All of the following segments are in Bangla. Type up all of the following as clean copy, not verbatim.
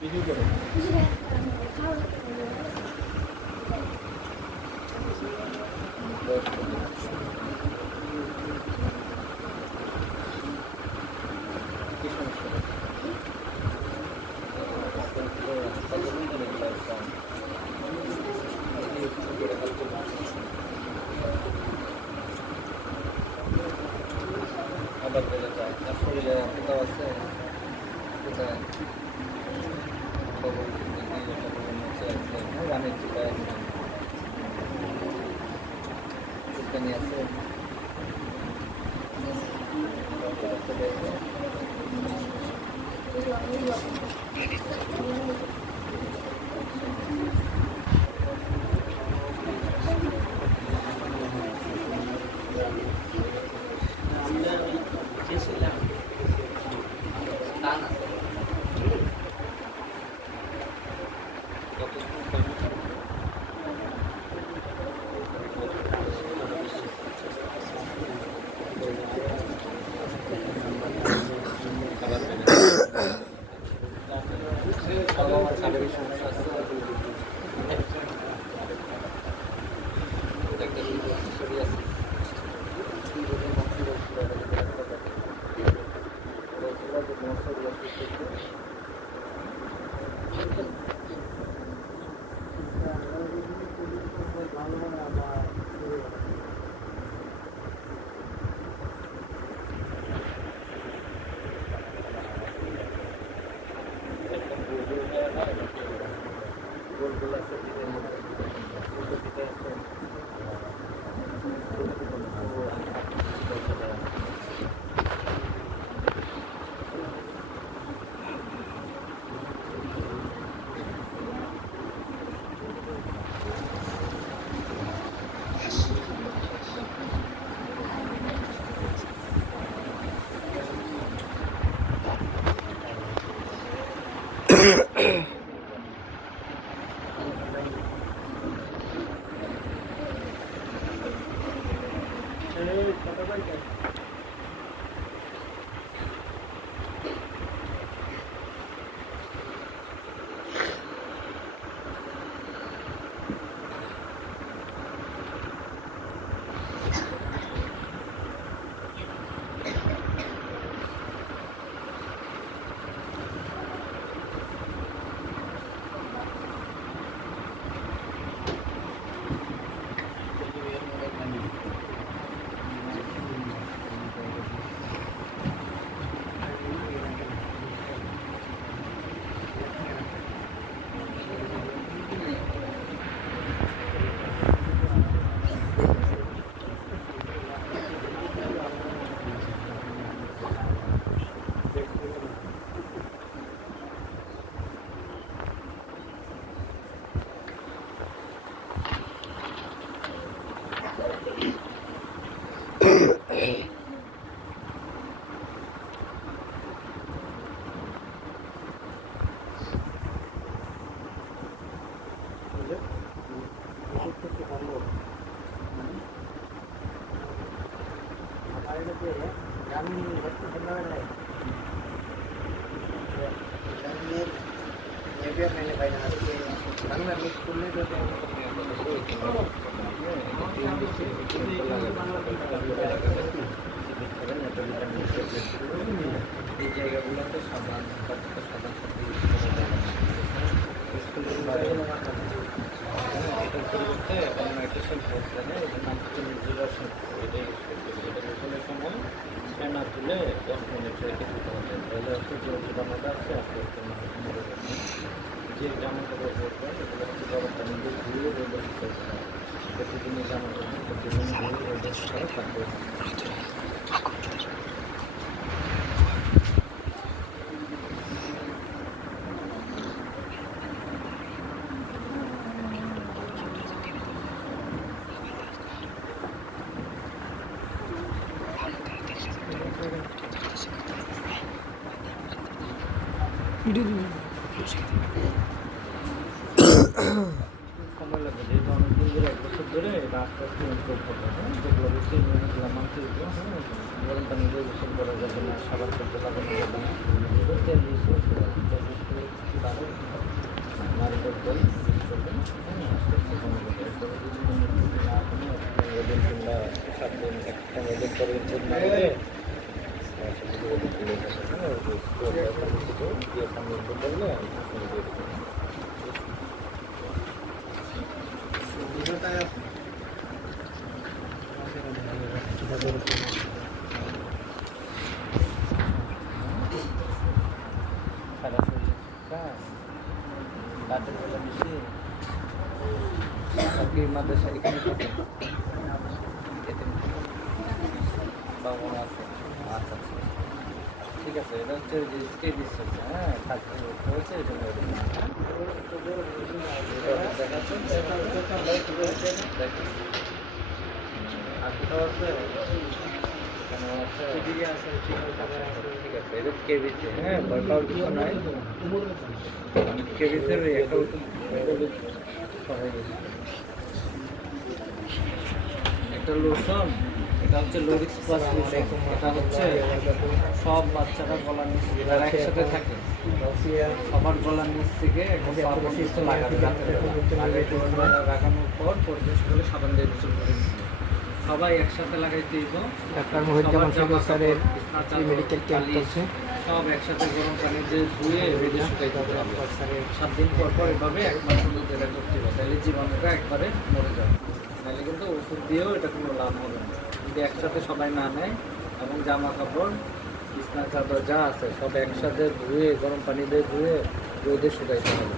ভিডিও করে কি সমস্যা আবার বেড়ে যায় তার শরীরে কোথাও আছে কোথায় খবর নিচে আছে রানের চিপায় আছে চুলকানি আছে এই জায়গাগুলোতে সাবান সাবান এটার পরিবর্তে নাইট্রোজেন পড়ছে না এটার নাম হচ্ছে নিউজিলাসন এটা ইউজ করতে হবে এটা গোসলের সময় ফেনা তুলে 10 মিনিট রেখে দিতে হবে তাহলে হচ্ছে যে জীবাণুটা আছে আস্তে আস্তে মরে যাবে যে জামা কাপড় পরবেন এগুলো হচ্ছে গরম পানি দিয়ে ধুয়ে রোদে শুকাতে হবে প্রতিদিনই জামা কাপড় প্রতিদিন ধুয়ে রোদে শুকাতে থাকবে সময় লাগবে যেহেতু অনেকদিন ধরে 1 বছর ধরে এটা আস্তে আস্তে ইমপ্রুভ হবে হ্যাঁ যেগুলো হচ্ছে ইমিউনিটিগুলো মানতে হবে হ্যাঁ গরম পানি দিয়ে গোসল করা যাবে না সাবান করতে লাগানো যাবে না তেল ইউজ করতে হবে করবেন, ইউজ করবেন, আস্তে আস্তে কমে যাবে। একবারে যদি কোনো ইমপ্রুভ না কমে, আপনি ওজন কিংবা 7 দিন 15 দিন পরে ইমপ্রুভ না হলে আসলে যে ওজন তুলে যাবে, হ্যাঁ? ওই যে দিয়ে সামনে ইমপ্রুভ করলে আমি দিয়ে দেবো। সারা শরীরে কাজ, রাতের বেলা বেশি আপনি মাদ্রাসা এখানে থাকেন, বাবা আছে, আচ্ছা আচ্ছা, ঠিক আছে। এটা হচ্ছে যে স্টেডিস হচ্ছে, হ্যাঁ, থাকতে হয়েছে এই জন্য আর কোথাও আছে, এখানেও আছে, ঠিক আছে, এটা কেবিসি, হ্যাঁ, ভয় পাওয়ার কিছু নাই। কেবিসের একটা ওষুধ সবাই গেছে, একটা লোশন, এটা হচ্ছে লোরিক্স প্লাস লোশন। এটা হচ্ছে সব বাচ্চারা গলার নিচ থেকে, যারা একসাথে থাকে, সবার গলার নিচ থেকে একটা সাবান কিছু লাগাবে রাতের বেলা। লাগানোর পর পরিবেশ করে সাবান দিয়ে গোসল করে দিবে। সবাই একসাথে লাগাইতে দিব। ডাক্তার মহিউজ্জামান সাহেব স্যারের মেডিকেল ক্যাম্প চলছে। সব একসাথে গরম পানি দিয়ে ধুয়ে রেডি শুকাইতে হবে। 7 দিন পর পর এভাবে 1 মাস মধ্যে এটা করতে হবে, তাহলে জীবাণুটা একবারে মরে যাবে। তাহলে কিন্তু ওষুধ দিয়েও এটা কোনো লাভ হবে না যদি একসাথে সবাই না নেয়। এবং জামা কাপড়, বিছনা চাদর যা আছে সব একসাথে ধুয়ে গরম পানি দিয়ে ধুয়ে রোদে শুকাইতে হবে,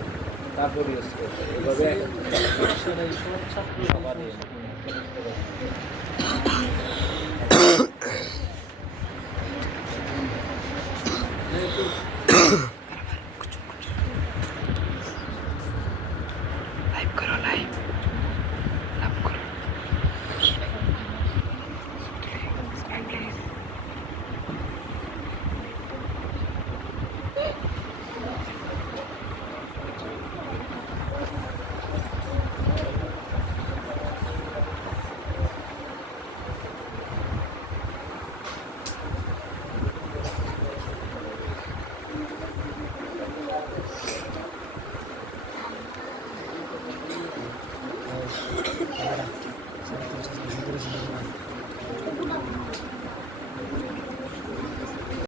তারপর ইউজ করতে হবে। এভাবে সবারই লাইভ করো, লাইভ।